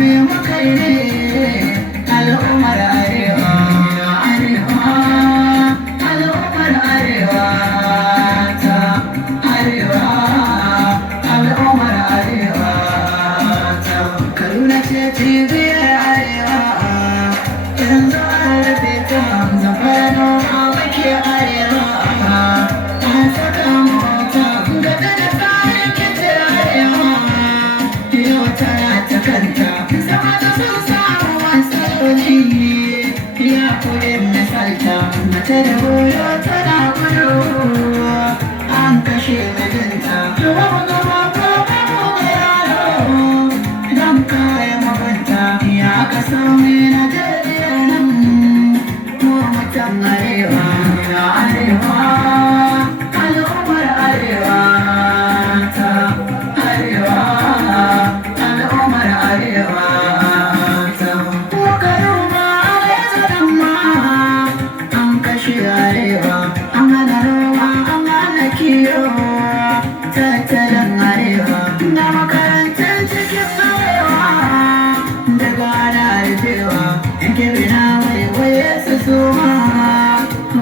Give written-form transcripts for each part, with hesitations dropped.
me muka yi ne al'ummar arewa al'ummar arewa ta arewa al'ummar arewa ta Kaduna ce cibiyar arewa yanzu an rufe ta Zamfara a muke arewa an saka mota ga da tsarin kitin arewa yau tana ta kanta zama da sun samu matsaloli ya kudin misalta mace da goyo tana gudu an kashe mijinta babu gaba ko babu ga yaro don kare mabanta ya kaso mai Najeriya nan mu mutan arewa al'ummar arewa ta arewa al'ummar arewa ta kokarin ma an kashe arewa an hana noma an hana kiyo tattalin arewa na makarantar cikin arewa daga ana rufewa yan kebina waiwaye su suma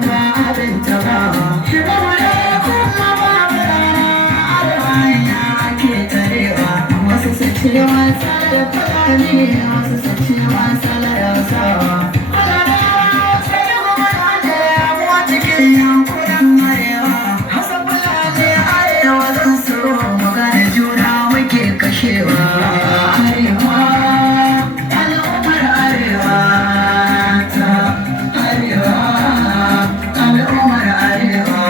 ba abin tabawa shugaba da kuma babu rana arewa ya ake tarewa wasu su ce wasa da fulani wasu su ce wasa da hausawa cikin yankunan arewa hausa fulani arewa zan so magana juna muke kashewa arewa al'ummar arewa ta arewa al'ummar arewa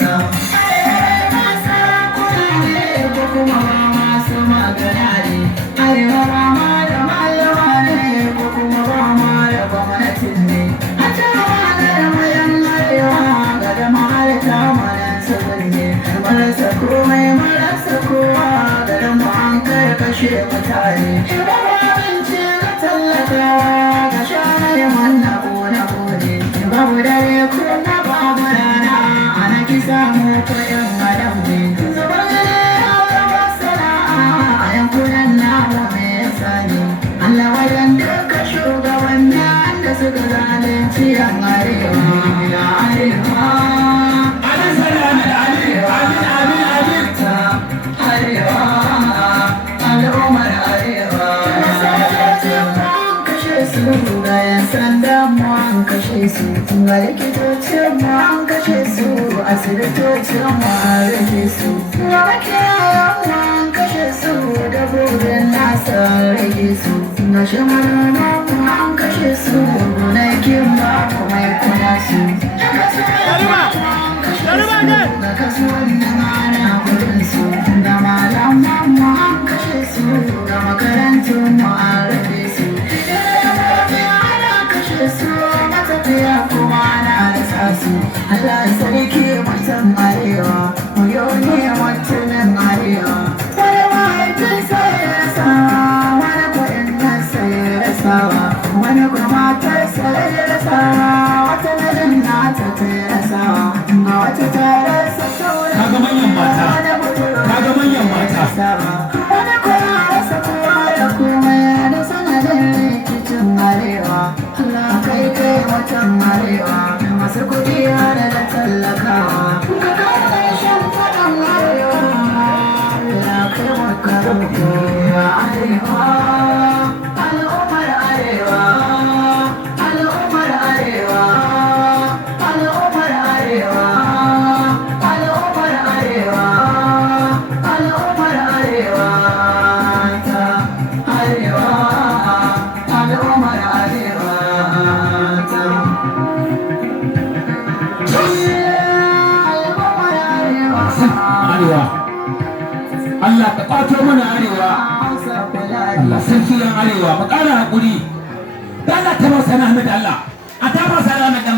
ta sarakuna ne ko kuma masu magana ne arewa ba ma da malama ne ko kuma ba ma da gwamnatin ne a cewa da mayan arewa ga da mahalta manan sabon ne marasa komai marasa kowa ga da mu an karkashe mutane babu abinci ga tallakawa ga shanayen wannan kone-kone babu dare ko na babu rana ana kisa mu ko yan adam ne zubar gane haura masana'a a yankunan namu me yasa ne Allah wajen duka shugabannin da suka zalunci yan arewa arewa al'ummar arewa kashe su ga yan sanda mu an kashe su ga likitocin mu an kashe su asibitocin mu an rage su ga makiyayan mu an kashe su dabbobin nasa an rage su ga shamarana mu an kashe su gonakin ba kuma ya kula su ga kasuwannin ana gudun su ga malaman mu an kashe su ga makarantun mu an rage su ana kashe su matafiya kuma ana rasa su Allah sarki mutum arewa mu yau ne mutumin arewa wani mahaifinsa ya rasa wani kuɗin nasa ya rasawa wani kuma tarsa ya rasawa wata mijin nata ta rasawa ga wata ta rasa sauran kaga manyan mata wani kuma rasa kowa da komai da sanadin rikicin arewa Allah kai mutum arewa masu kuɗi da tallakawa ka kawo shan faɗan arewa ya kai makarantu ya arewa al'ummar arewa al'ummar arewa al'ummar arewa al'ummar arewa al'ummar arewa ta arewa al'ummar arewa ta arewa Allah ka kwato mana arewa Allah sarki yan arewa mu ƙara haƙuri da Allah ta masa na Ahmed Allah a ta masa na Ahmed dan